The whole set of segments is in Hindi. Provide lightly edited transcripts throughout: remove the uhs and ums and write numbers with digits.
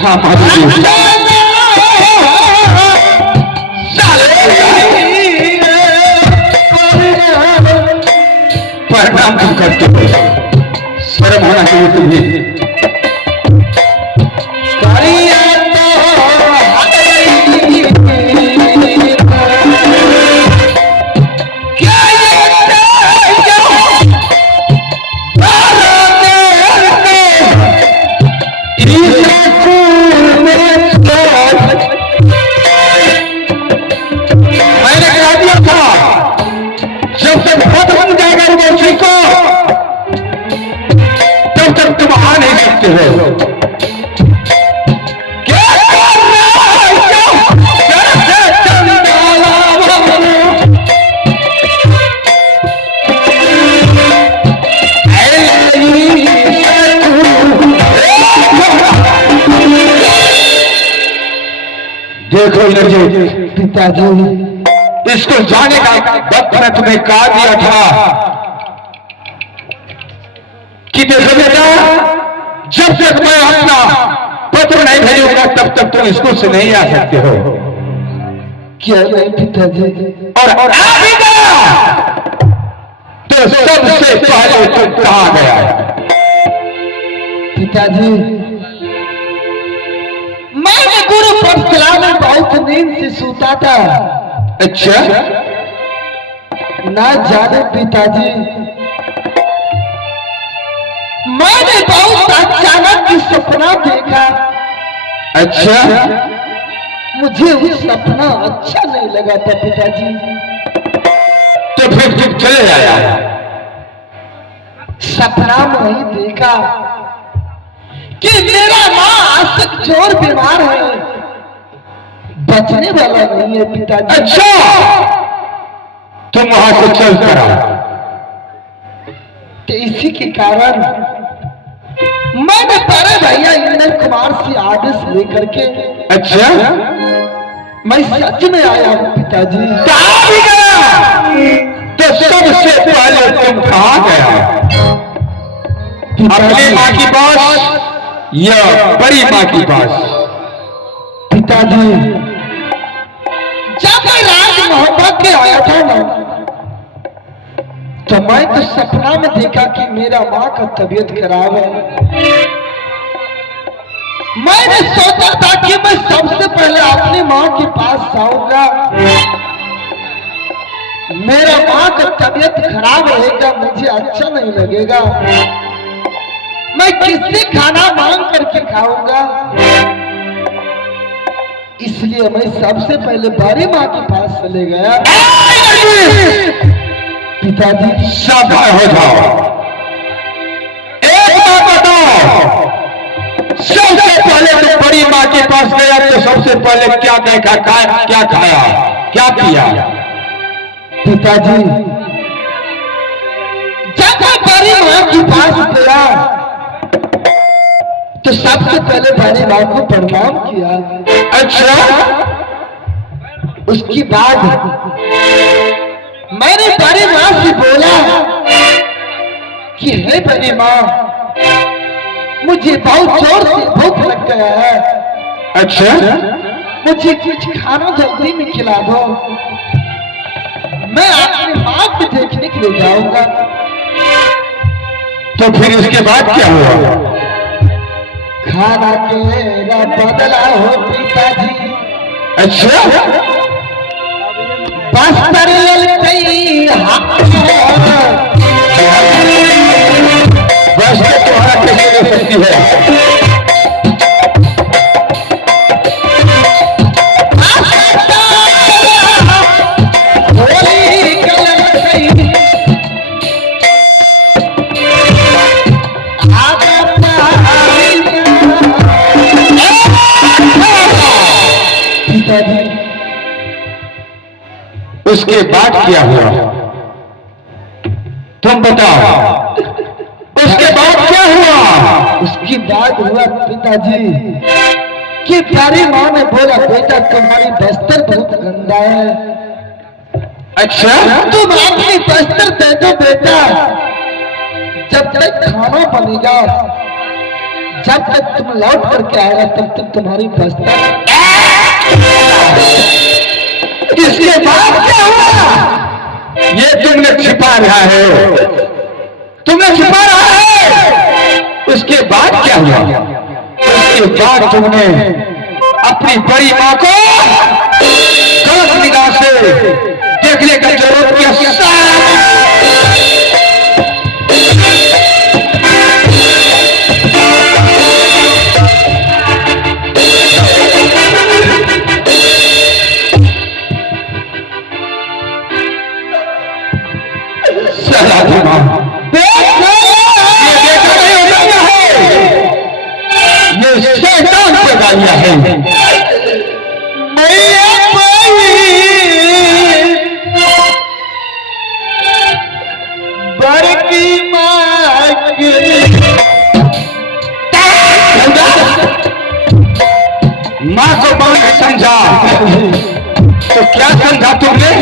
हाँ माता प्रणाम तुम करते हो, शर्म होना चाहिए तुम्हें। देखो पिताजी, इसको जाने का वक्त मैं तुम्हें कहा दिया था कि देखो बेटा, जब तक मैं अपना पत्र नहीं भेजूंगा तब तक तुम स्कूल से नहीं आ सकते हो। क्या नहीं पिताजी? और आ भी गया तो सबसे पहले तुम कहाँ गया? पिताजी, मैंने गुरु पाठशाला में बहुत नींद से सूता था। अच्छा? ना जाने पिताजी, मैंने बहुत अचानक की सपना देखा। अच्छा? मुझे वो सपना अच्छा नहीं लगा था पिताजी। तो फिर तुम चले आया? सपना में ही देखा कि मेरा माँ आशिक जोर बीमार है, बचने वाला नहीं है पिताजी। अच्छा, तुम वहां से चल कर आओ। तो इसी के कारण मैंने बड़े भैया इंद्र कुमार से आदेश लेकर के, अच्छा, मैं सच में आया हूँ पिताजी। कहाँ भी गया? तो सबसे पहले तुम कहाँ गया? अपनी माँ की पास या बड़ी माँ की पास? पिताजी, जब मैं राज मोहब्बत के आया था ना, तो मैं तो सपना में देखा कि मेरा माँ का तबीयत खराब है। मैंने सोचा था कि मैं सबसे पहले अपनी माँ के पास आऊंगा। मेरा माँ का तबीयत खराब रहेगा, मुझे अच्छा नहीं लगेगा। मैं किससे खाना मांग करके खाऊंगा? इसलिए मैं सबसे पहले बड़ी माँ के पास चले गया। पिताजी, सावधान हो जाओ। एक बात बताओ, सबसे पहले तो बड़ी माँ के पास गया तो सबसे पहले क्या देखा, क्या खाया, क्या किया? पिताजी, जब मैं बड़ी माँ के पास गया तो सबसे पहले बड़ी माँ को प्रणाम किया। अच्छा? उसके बाद मैंने बड़ी माँ से बोला कि हे बड़ी माँ, मुझे बहुत जोर से भूख लग गया है। अच्छा? मुझे कुछ खाना जल्दी में खिला दो, मैं अपनी माँ को देखने के लिए जाऊंगा। तो फिर उसके बाद क्या हुआ? खाना तेरा बदला हो पिताजी। अच्छा? बस्तर बस तुम्हारा कैसे ले सकती है? उसके बाद क्या हुआ तुम बताओ? उसके बाद क्या हुआ? उसके बाद हुआ पिताजी कि प्यारी माँ ने बोला, बेटा तुम्हारी बस्तर बहुत गंदा है। अच्छा? तुम अपनी बस्तर दे दो बेटा, जब तक खाना बनेगा जब तक तुम लौट करके आएगा तब तक तुम्हारी बस्तर। इसके बाद क्या हुआ? ये तुमने छिपा रहा है, तुमने छिपा रहा है। उसके बाद क्या हुआ? उसके बाद तुमने अपनी बड़ी माँ को गलत निगाह से देखने का जरूरत किया। ये शैतान से गालियां हैं। बड़की माँ माँ को माँ ने समझा तो क्या समझा तुमने?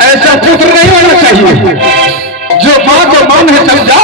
ऐसा पुत्र नहीं होना चाहिए जो मां को मां ने समझा।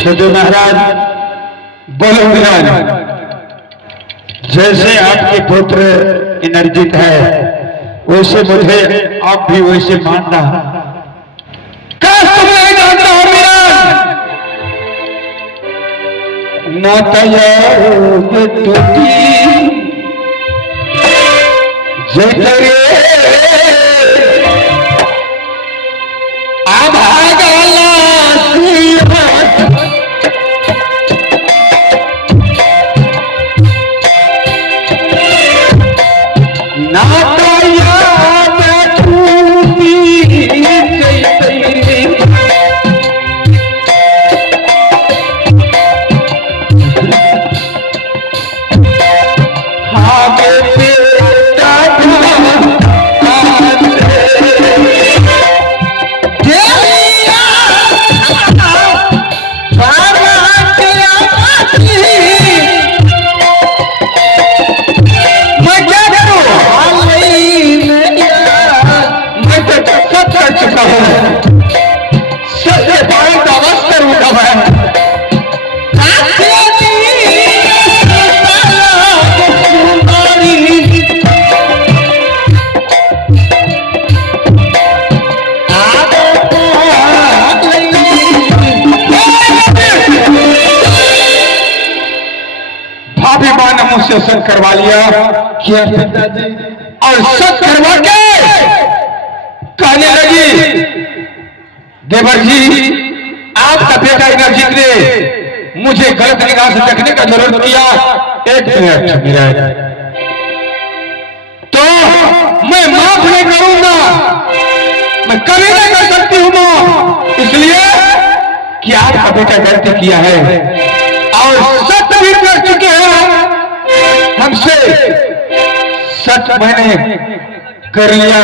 छोटे महाराज बोलो महाराज, जैसे आपके पुत्र एनर्जिक है वैसे मुझे आप भी वैसे मानना। आपसे शक करवा लिया क्या पिताजी? और शक करवा के कहने लगी, देवर जी आपका बेटा इंद्रजीत ने मुझे गलत निगाह से देखने का जरूरत किया। एक मिनट मेरा, तो मैं माफ नहीं करूंगा, मैं कभी नहीं कर सकती हूं माफ, इसलिए कि आपका बेटा गलती किया है और सत्य भी कर चुके हैं हमसे। सच मैंने कर लिया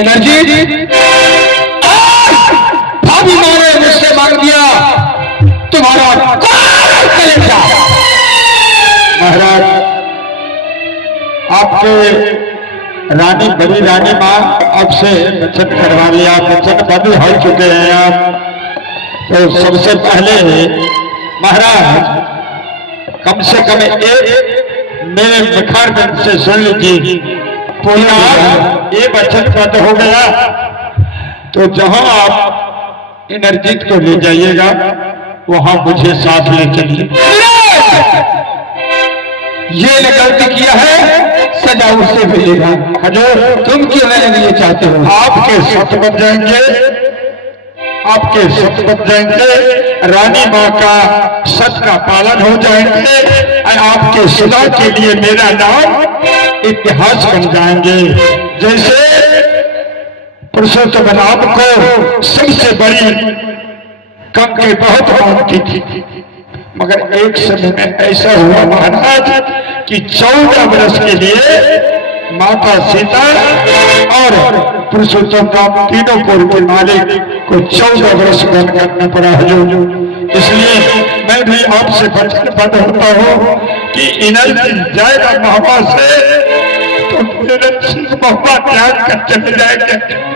इंद्रजीत, भाभी माने मुझसे मांग दिया तुम्हारा कलेजा। महाराज, आपके रानी, बड़ी रानी माँ आपसे वचन करवा लिया, वचनबद्ध हो चुके हैं आप। तो सबसे पहले महाराज कम से कम एक मेरे मुखारबिंद से सुन लीजिए, पूरा ये वचनबद्ध हो गया तो जहां आप इंद्रजीत को ले जाइएगा वहां मुझे साथ ले चलिए। ये ने गलती किया है, सजा उससे मिलेगा। हजूर, तुम क्यों लेने लिए चाहते हो? आपके सत बन जाएंगे, आपके सत बन जाएंगे, रानी माँ का सत का पालन हो जाएंगे और आपके सुलह के लिए मेरा नाम इतिहास बन जाएंगे। जैसे पुरुषोत्तम राम को सबसे बड़ी कम के बहुत मानती थी, मगर एक समय में ऐसा हुआ महाराज कि 14 वर्ष के लिए माता सीता और पुरुषोत्तम राम तीनों पुर के मालिक को 14 वर्ष बंद करना पड़ा हजूर। इसलिए मैं भी आपसे वचनबद्ध होता हूँ कि इंद्रजीत जाएगा महुआ से तो इंद्रजीत महुआ त्याग कर चले जाएंगे।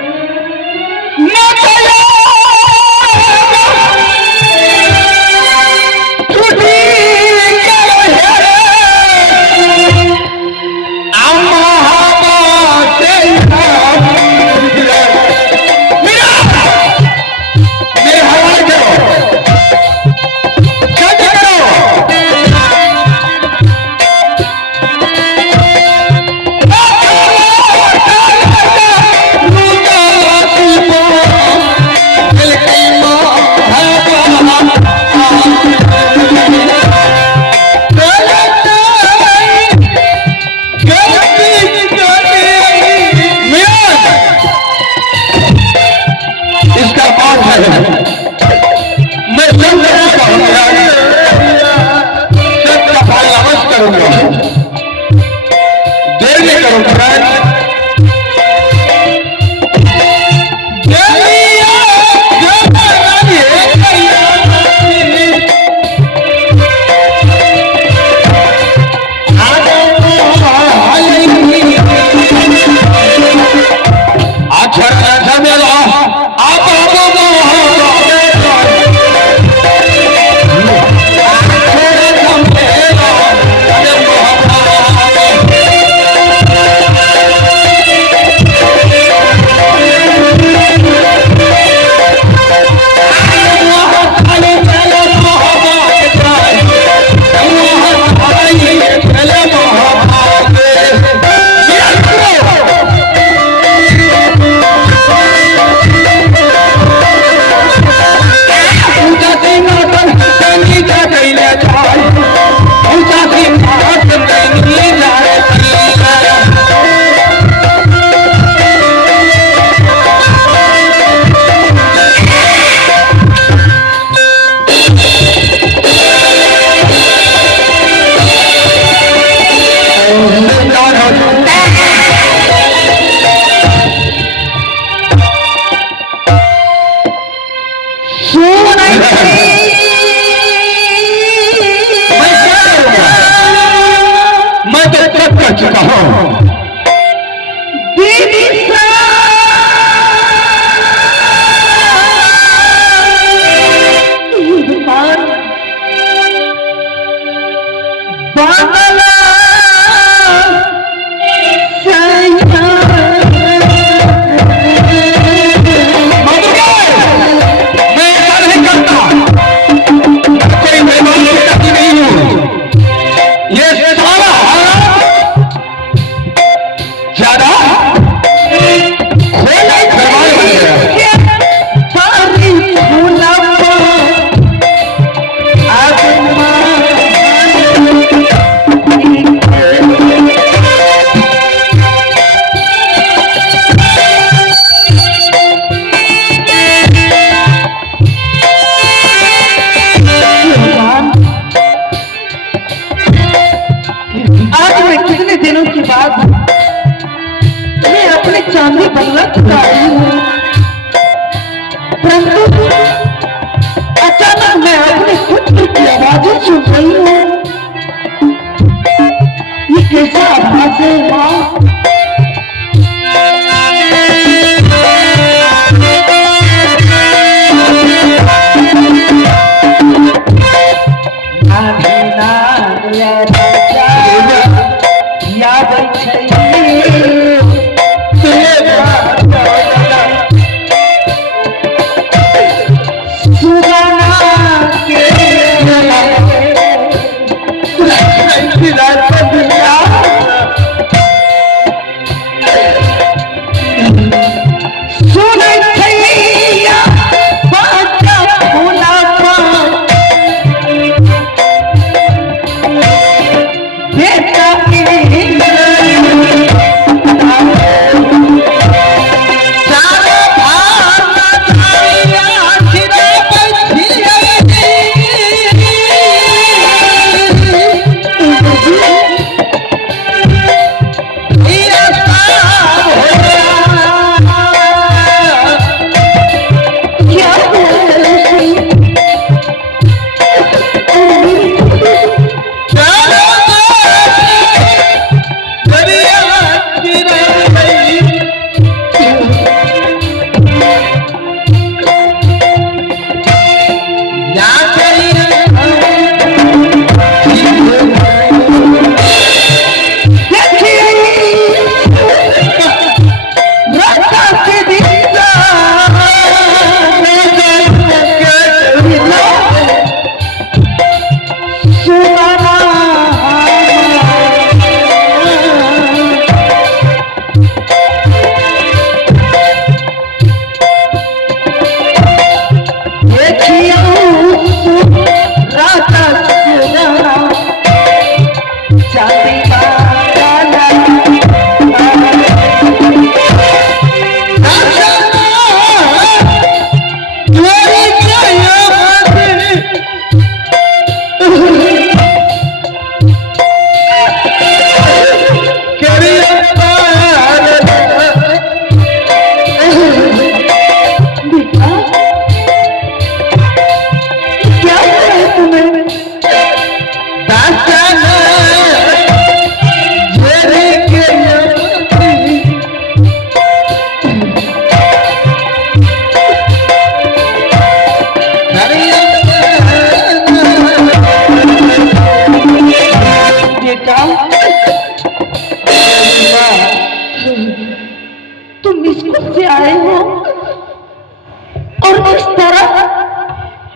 चुका हूं। ये सारा चांदी बंगला चुकाई हूँ, परंतु अचानक मैं अपने पुत्र की आवाजें सुन रही हूँ। ये कैसा आभास है माँ? तुम स्कूल से आए हो और किस तरह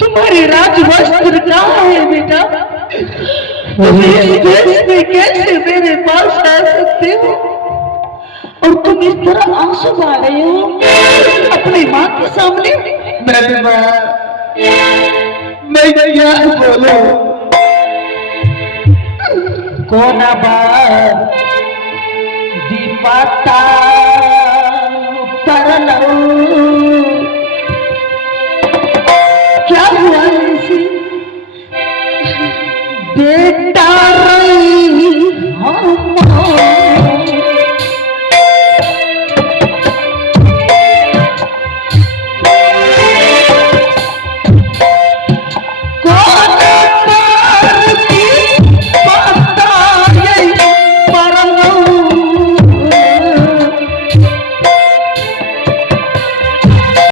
तुम्हारे राजवस्त्र कहाँ है बेटा? तुम इस देश में कैसे मेरे पास आ सकते हो और तुम इस तरह आंसू गा रहे हो अपनी माँ के सामने? मेरी माँ, मैं क्या बोलूं? कौन बार दीपाता परलो क्या हुआ इसी बेटा?